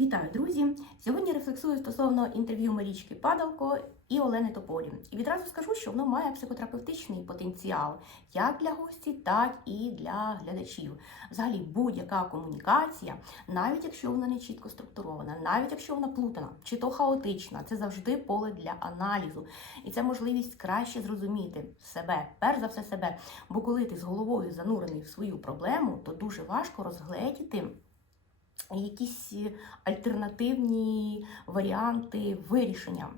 Вітаю, друзі! Сьогодні рефлексую стосовно інтерв'ю Марічки Падалко і Олени Тополі. І відразу скажу, що воно має психотерапевтичний потенціал як для гості, так і для глядачів. Взагалі, будь-яка комунікація, навіть якщо вона не чітко структурована, навіть якщо вона плутана чи то хаотична, це завжди поле для аналізу. І це можливість краще зрозуміти себе, перш за все себе. Бо коли ти з головою занурений в свою проблему, то дуже важко розгледіти якісь альтернативні варіанти вирішення,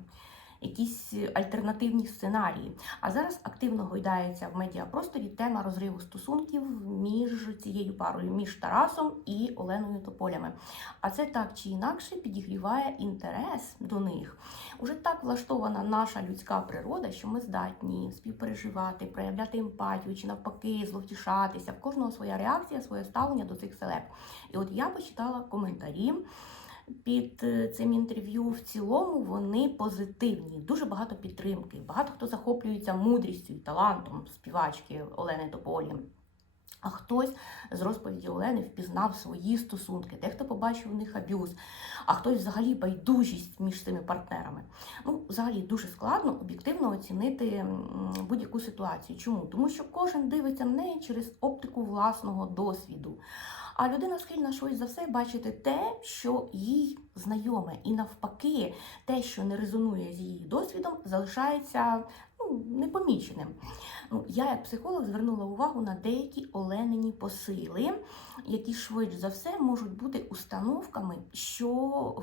якісь альтернативні сценарії. А зараз активно гойдається в медіапросторі тема розриву стосунків між цією парою, між Тарасом і Оленою Тополями. А це так чи інакше підігріває інтерес до них. Уже так влаштована наша людська природа, що ми здатні співпереживати, проявляти емпатію чи навпаки зловтішатися. В кожного своя реакція, своє ставлення до цих селеб. І от я почитала коментарі. Під е, цим інтерв'ю в цілому вони позитивні, дуже багато підтримки. Багато хто захоплюється мудрістю талантом співачки Олени Тополі. А хтось з розповіді Олени впізнав свої стосунки, дехто побачив у них аб'юз, а хтось взагалі байдужість між цими партнерами. Ну, взагалі дуже складно об'єктивно оцінити будь-яку ситуацію. Чому? Тому що кожен дивиться на неї через оптику власного досвіду. А людина схильна щось за все бачити те, що їй знайоме, і навпаки, те, що не резонує з її досвідом, залишається непоміченим. Ну, я, як психолог, звернула увагу на деякі оленині посили, які швидше за все можуть бути установками, що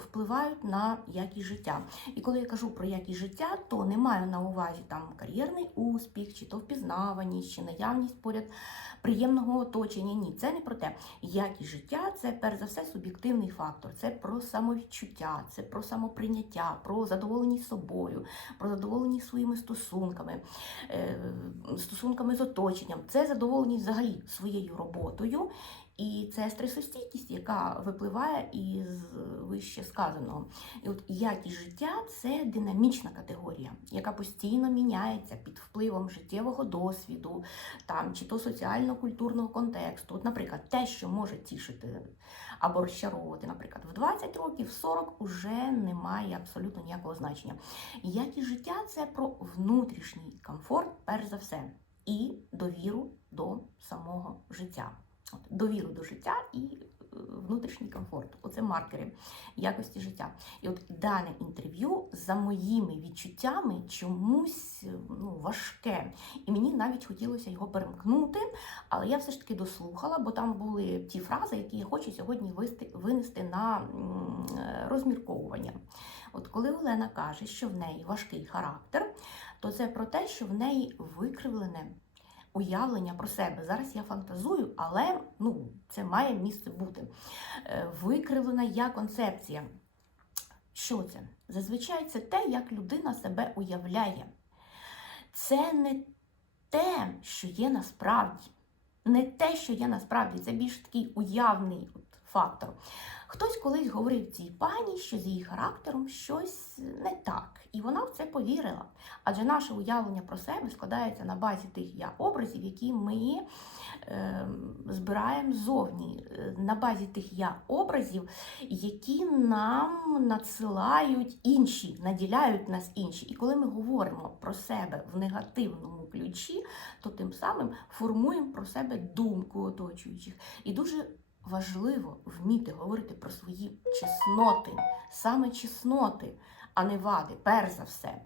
впливають на якість життя. І коли я кажу про якість життя, то не маю на увазі там кар'єрний успіх, чи то впізнаваність, чи наявність поряд приємного оточення. Ні, це не про те. Якість життя це перш за все суб'єктивний фактор. Це про самовідчуття, це про самоприйняття, про задоволеність собою, про задоволеність своїми стосунками, е, стосунками з оточенням. Це задоволеність взагалі своєю роботою. І це стресостійкість, яка випливає із вище сказаного. І от якість життя це динамічна категорія, яка постійно міняється під впливом життєвого досвіду, там чи то соціально-культурного контексту. От, наприклад, те, що може тішити або розчаровувати, наприклад, в 20 років, в 40 уже немає абсолютно ніякого значення. Якість життя це про внутрішній комфорт, перш за все, і довіру до самого життя. Довіру до життя і е, внутрішній комфорт. Оце маркери якості життя. І от дане інтерв'ю за моїми відчуттями чомусь е, ну, важке. І мені навіть хотілося його перемкнути, але я все ж таки дослухала, бо там були ті фрази, які я хочу сьогодні винести на е, розмірковування. От коли Олена каже, що в неї важкий характер, то це про те, що в неї викривлене уявлення про себе. Зараз я фантазую, але ну, це має місце бути. Е, Викривлена я концепція. Що це? Зазвичай це те, як людина себе уявляє. Це не те, що є насправді. Не те, що є насправді, це більш такий уявний фактор. Хтось колись говорив цій пані, що з її характером щось не так, і вона в це повірила. Адже наше уявлення про себе складається на базі тих я образів, які ми е, збираємо ззовні, е, на базі тих я образів, які нам надсилають інші, наділяють нас інші. І коли ми говоримо про себе в негативному ключі, то тим самим формуємо про себе думку оточуючих. І дуже важливо вміти говорити про свої чесноти, саме чесноти, а не вади, перш за все.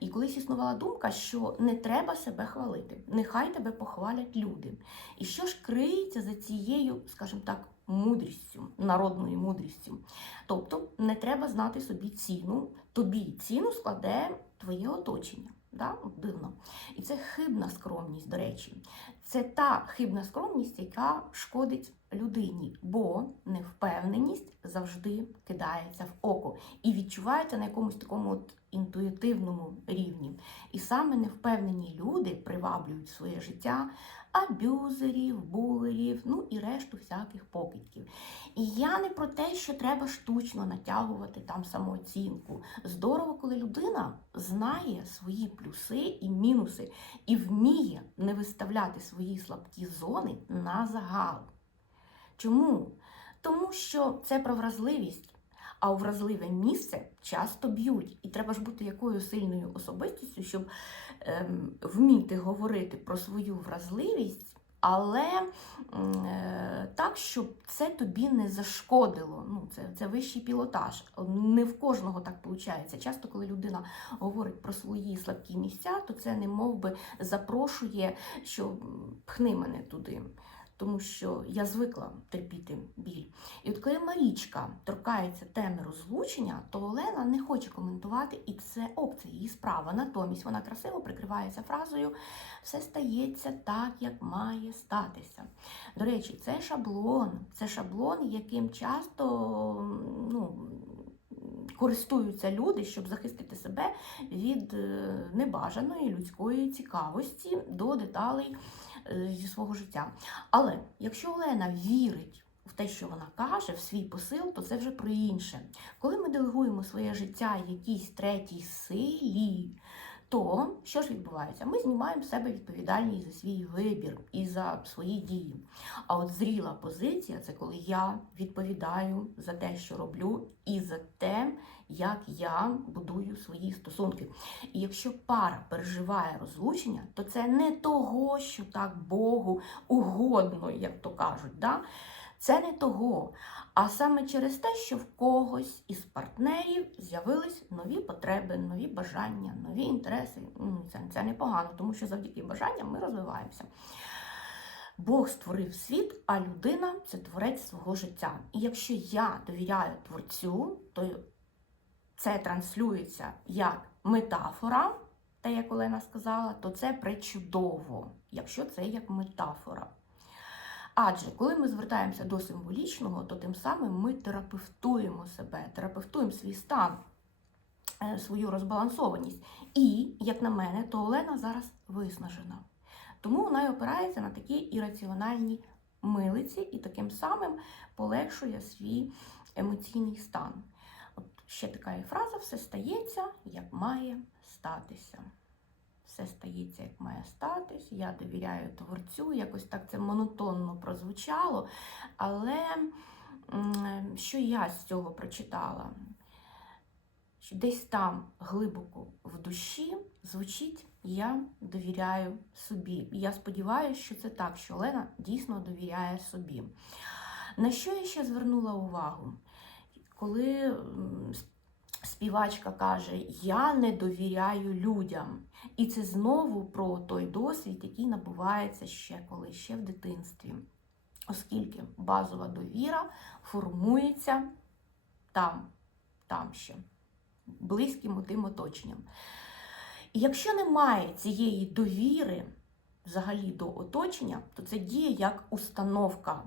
І колись існувала думка, що не треба себе хвалити, нехай тебе похвалять люди. І що ж криється за цією, скажімо так, мудрістю, народною мудрістю? Тобто не треба знати собі ціну, тобі ціну складе твоє оточення. Да? Дивно. І це хибна скромність, до речі. Це та хибна скромність, яка шкодить людині, бо невпевненість завжди кидається в око і відчувається на якомусь такому от інтуїтивному рівні. І саме невпевнені люди приваблюють своє життя аб'юзерів, булерів, ну і решту всяких покидьків. І я не про те, що треба штучно натягувати там самооцінку. Здорово, коли людина знає свої плюси і мінуси і вміє не виставляти свої слабкі зони на загал. Чому? Тому що це про вразливість. А у вразливе місце часто б'ють. І треба ж бути якою сильною особистістю, щоб ем, вміти говорити про свою вразливість, але е, так, щоб це тобі не зашкодило. Ну, це, це вищий пілотаж. Не в кожного так виходить. Часто, коли людина говорить про свої слабкі місця, то це не мов би запрошує, що пхни мене туди. Тому що я звикла терпіти біль. І от коли Марічка торкається теми розлучення, то Олена не хоче коментувати, і це це її справа. Натомість вона красиво прикривається фразою все стається так, як має статися. До речі, це шаблон, це шаблон, яким часто ну, користуються люди, щоб захистити себе від е, небажаної людської цікавості до деталей зі свого життя. Але якщо Олена вірить в те, що вона каже, в свій посил, то це вже про інше. Коли ми делегуємо своє життя якійсь третій силі, то що ж відбувається? Ми знімаємо себе відповідальність за свій вибір і за свої дії. А от зріла позиція це коли я відповідаю за те, що роблю, і за як я будую свої стосунки. І якщо пара переживає розлучення, то це не того, що так Богу угодно, як то кажуть. Да? Це не того, а саме через те, що в когось із партнерів з'явились нові потреби, нові бажання, нові інтереси. Це, це непогано, тому що завдяки бажанням ми розвиваємося. Бог створив світ, а людина це творець свого життя. І якщо я довіряю творцю, то це транслюється як метафора, те, як Олена сказала, то це пречудово, якщо це як метафора. Адже коли ми звертаємося до символічного, то тим самим ми терапевтуємо себе, терапевтуємо свій стан, е, свою розбалансованість. І, як на мене, то Олена зараз виснажена. Тому вона й опирається на такі ірраціональні милиці і таким самим полегшує свій емоційний стан. Ще така є фраза: все стається, як має статися все стається, як має статись. Я довіряю творцю. Якось так це монотонно прозвучало. Але що я з цього прочитала? Що десь там глибоко в душі звучить я довіряю собі. І я сподіваюся, що це так, що Олена дійсно довіряє собі. На що я ще звернула увагу? Коли співачка каже: Я не довіряю людям. І це знову про той досвід, який набувається ще коли ще в дитинстві. Оскільки базова довіра формується там, там ще, близьким тим оточенням. І якщо немає цієї довіри взагалі до оточення, то це діє як установка,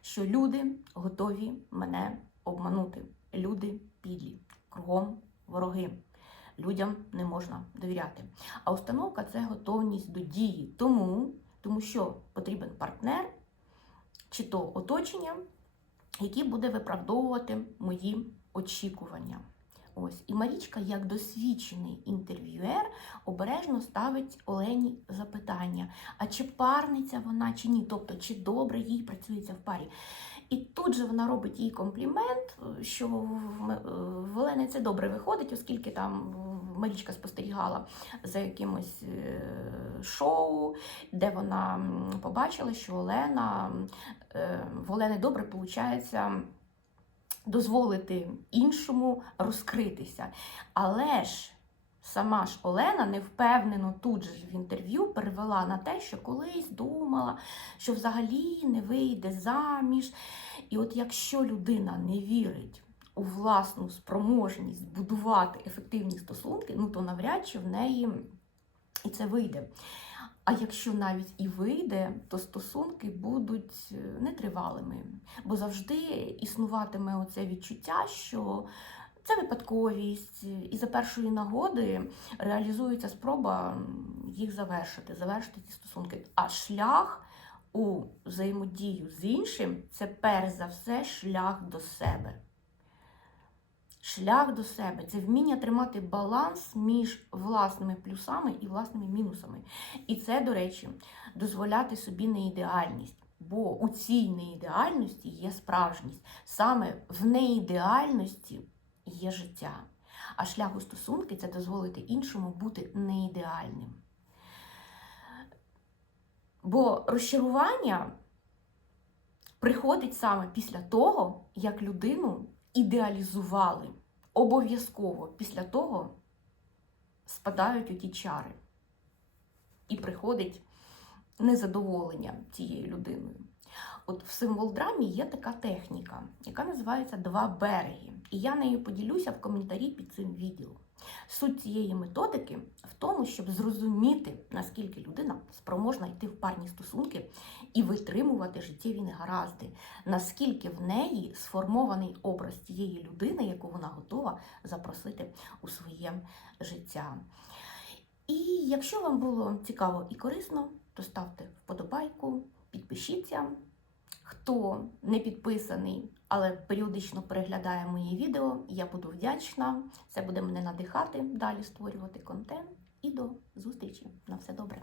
що люди готові мене обманути. Люди підлі, кругом вороги. Людям не можна довіряти. А установка це готовність до дії. Тому, тому що потрібен партнер чи то оточення, який буде виправдовувати мої очікування. Ось і Марічка, як досвідчений інтерв'юер, обережно ставить Олені запитання: а чи парниця вона, чи ні? Тобто, чи добре їй працюється в парі. І тут же вона робить їй комплімент, що в М- Олени це добре виходить, оскільки там Марічка спостерігала за якимось е, шоу, де вона побачила, що Олена е, в Олени добре виходить дозволити іншому розкритися. Але ж сама ж Олена невпевнено тут же в інтерв'ю перевела на те, що колись думала, що взагалі не вийде заміж. І от якщо людина не вірить у власну спроможність будувати ефективні стосунки, ну то навряд чи в неї і це вийде. А якщо навіть і вийде, то стосунки будуть е, нетривалими, бо завжди існуватиме оце відчуття, що це випадковість, і за першої нагоди реалізується спроба їх завершити, завершити ці стосунки. А шлях у взаємодію з іншим це перш за все шлях до себе. Шлях до себе це вміння тримати баланс між власними плюсами і власними мінусами. І це, до речі, дозволяти собі неідеальність. Бо у цій неідеальності є справжність. Саме в неідеальності є життя. А шлях у стосунки це дозволити іншому бути неідеальним. Бо розчарування приходить саме після того, як людину ідеалізували. Обов'язково після того спадають у ті чари. І приходить незадоволення цією людиною. От в символ-драмі є така техніка, яка називається Два береги. І я нею поділюся в коментарі під цим відео. Суть цієї методики в тому, щоб зрозуміти, наскільки людина спроможна йти в парні стосунки і витримувати життєві негаразди, наскільки в неї сформований образ тієї людини, яку вона готова запросити у своє життя. І якщо вам було цікаво і корисно, то ставте вподобайку, підпишіться. Хто не підписаний, але періодично переглядає мої відео, я буду вдячна. Це буде мене надихати далі створювати контент. І до зустрічі. На все добре.